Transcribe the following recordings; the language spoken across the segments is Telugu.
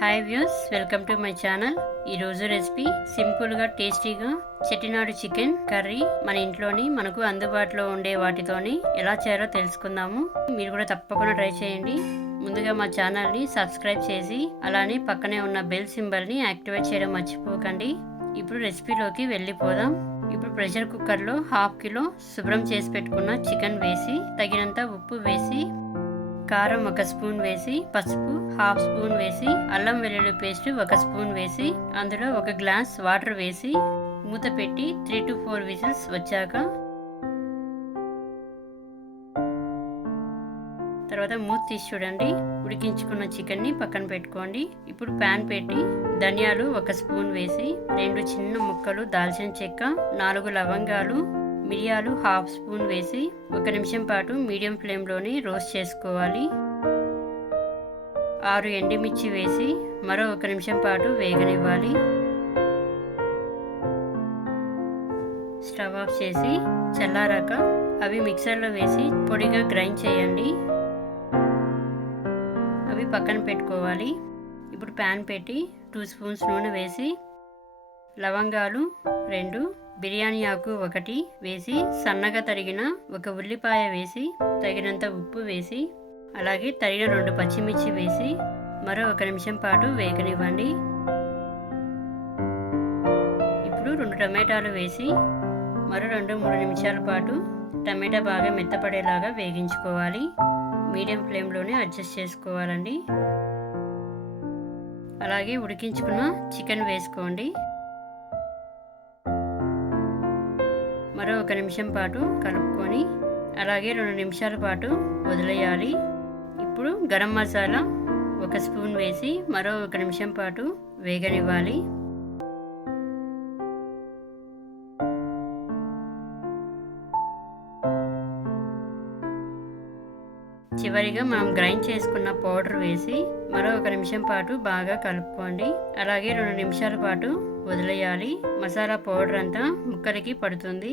Hi views, welcome to my channel. ఈరోజు రెసిపీ సింపుల్గా టేస్టీగా చెట్టినాడు చికెన్ కర్రీ మన ఇంట్లోని మనకు అందుబాటులో ఉండే వాటితోని ఎలా చేయాలో తెలుసుకుందాము. మీరు కూడా తప్పకుండా ట్రై చేయండి. ముందుగా మా ఛానల్ని సబ్స్క్రైబ్ చేసి అలానే పక్కనే ఉన్న బెల్ సింబల్ని యాక్టివేట్ చేయడం మర్చిపోకండి. ఇప్పుడు రెసిపీలోకి వెళ్ళిపోదాం. ఇప్పుడు ప్రెషర్ కుక్కర్లో 1/2 కిలో శుభ్రం చేసి పెట్టుకున్న చికెన్ వేసి తగినంత ఉప్పు వేసి కారం 1 స్పూన్ వేసి పసుపు 1/2 స్పూన్ వేసి అల్లం వెల్లుల్లి పేస్ట్ 1 స్పూన్ వేసి అందులో 1 గ్లాస్ వాటర్ వేసి మూత పెట్టి 3 to 4 విజిల్స్ వచ్చాక తర్వాత మూత తీసి చూడండి. ఉడికించుకున్న చికెన్ని పక్కన పెట్టుకోండి. ఇప్పుడు ప్యాన్ పెట్టి ధనియాలు 1 స్పూన్ వేసి 2 చిన్న ముక్కలు దాల్చిన చెక్క 4 లవంగాలు మిరియాలు 1/2 స్పూన్ వేసి 1 నిమిషం పాటు మీడియం ఫ్లేమ్లోని రోస్ట్ చేసుకోవాలి. 6 ఎండుమిర్చి వేసి మరో 1 నిమిషం పాటు వేగనివ్వాలి. స్టవ్ ఆఫ్ చేసి చల్లారాక అవి మిక్సర్లో వేసి పొడిగా గ్రైండ్ చేయండి. అవి పక్కన పెట్టుకోవాలి. ఇప్పుడు ప్యాన్ పెట్టి 2 స్పూన్స్ నూనె వేసి లవంగాలు 2 బిర్యానీ ఆకు 1 వేసి సన్నగా తరిగిన 1 ఉల్లిపాయ వేసి తగినంత ఉప్పు వేసి అలాగే తరిగిన 2 పచ్చిమిర్చి వేసి మరో 1 నిమిషం పాటు వేగనివ్వండి. ఇప్పుడు 2 టమాటాలు వేసి మరో 2-3 నిమిషాల పాటు టమాటా బాగా మెత్తపడేలాగా వేగించుకోవాలి. మీడియం ఫ్లేమ్లోనే అడ్జస్ట్ చేసుకోవాలండి. అలాగే ఉడికించుకున్న చికెన్ వేసుకోండి. మరో 1 నిమిషం పాటు కలుపుకొని అలాగే 2 నిమిషాల పాటు వదిలేయాలి. ఇప్పుడు గరం మసాలా 1 స్పూన్ వేసి మరో 1 నిమిషం పాటు వేగనివ్వాలి. చివరిగా మనం గ్రైండ్ చేసుకున్న పౌడర్ వేసి మరో 1 నిమిషం పాటు బాగా కలుపుకోండి. అలాగే 2 నిమిషాల పాటు వదిలేయాలి. మసాలా పౌడర్ అంతా ముక్కలకి పడుతుంది.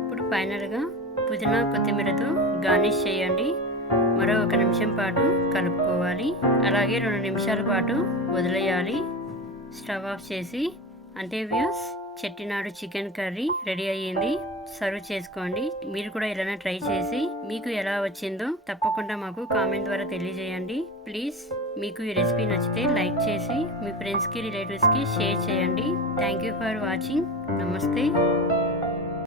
ఇప్పుడు ఫైనల్గా పుదీనా కొత్తిమీరతో గార్నిష్ చేయండి. మరో 1 నిమిషం పాటు కలుపుకోవాలి. అలాగే 2 నిమిషాల పాటు వదిలేయాలి. స్టవ్ ఆఫ్ చేసి అంటే views Chettinad chicken curry ready అయ్యింది. సర్వ్ చేసుకోండి. మీరు కూడా ఇలానే ట్రై చేసి మీకు ఎలా వచ్చిందో తప్పకుండా మాకు కామెంట్ ద్వారా తెలియజేయండి. ప్లీజ్ మీకు ఈ రెసిపీ నచ్చితే లైక్ చేసి మీ ఫ్రెండ్స్కి రిలేటివ్స్కి షేర్ చేయండి. Thank you for watching. నమస్తే.